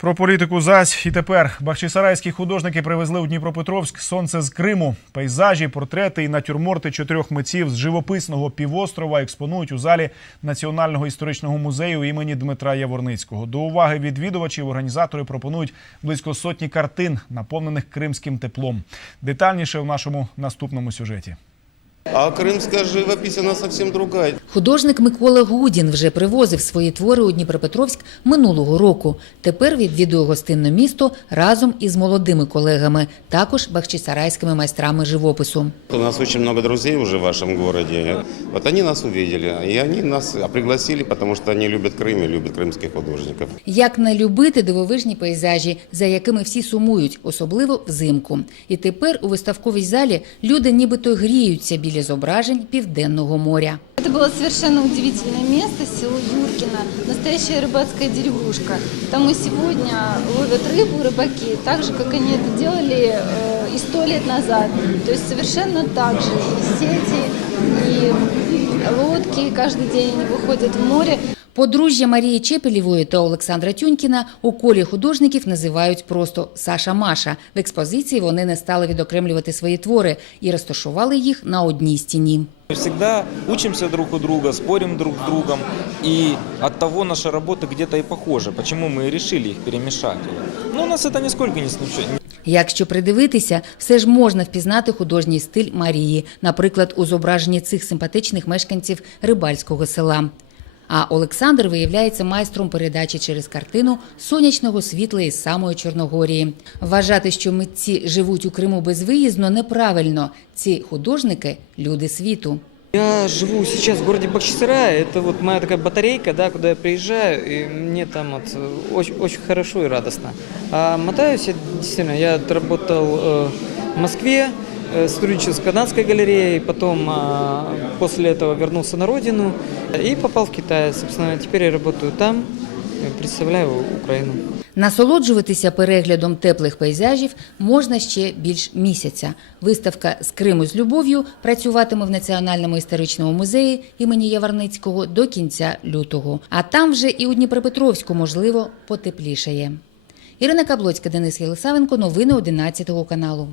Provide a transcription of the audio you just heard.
Про політику зась і тепер бахчисарайські художники привезли у Дніпропетровськ сонце з Криму. Пейзажі, портрети і натюрморти чотирьох митців з живописного півострова експонують у залі Національного історичного музею імені Дмитра Яворницького. До уваги відвідувачів організатори пропонують близько сотні картин, наповнених кримським теплом. Детальніше в нашому наступному сюжеті. А крымская живопись, она совсем другая. Художник Микола Гудін вже привозив свої твори у Дніпропетровськ минулого року. Тепер відвідує гостинне місто разом із молодими колегами, також бахчисарайськими майстрами живопису. У нас очень много друзей уже в вашем городе. Вот они нас увидели, и они нас пригласили, потому что они любят Крым и любят крымских художников. Як не любити дивовижні пейзажі, за якими всі сумують, особливо взимку. І тепер у виставковій залі люди нібито гріються біля зображень південного моря. Это было совершенно удивительное место, село Юркино, настоящая рыбацкая деревушка. Там и сегодня ловят рыбу рыбаки, так же, как они это делали э, и сто лет назад. То есть совершенно так же. И сети, и лодки, каждый день они выходят в море. Подружжя Марії Чепелєвої та Олександра Тюнькіна у колі художників називають просто Саша Маша. В експозиції вони не стали відокремлювати свої твори і розташували їх на одній стіні. Мы всегда учимся друг у друга, спорим друг с другом, и от того наша работа где-то и похожа. Почему мы и решили их перемешать? Но у нас это нисколько не случайно. Якщо придивитися, все ж можна впізнати художній стиль Марії, наприклад, у зображенні цих симпатичних мешканців рибальського села. А Олександр виявляється майстром передачі через картину сонячного світла із самої Чорногорії. Вважати, що митці живуть у Криму безвиїзно, неправильно. Ці художники люди світу. Я живу сейчас в городе Бахчисарай. Это вот моя такая батарейка, да, куда я приезжаю, и мне там вот э, очень, очень хорошо и радостно. А мотаюсь я действительно. Я отработал э, в Москве, э, сотрудничал с Канадской галереей, потом после этого вернулся на родину и попал в Китай. Собственно, теперь я работаю там, э, представляю Украину. Насолоджуватися переглядом теплих пейзажів можна ще більш місяця. Виставка з Криму з любов'ю працюватиме в Національному історичному музеї імені Яворницького до кінця лютого. А там вже і у Дніпропетровську, можливо, потеплішає. Ірина Каблоцька, Денис Єлисавенко. Новини 11 каналу.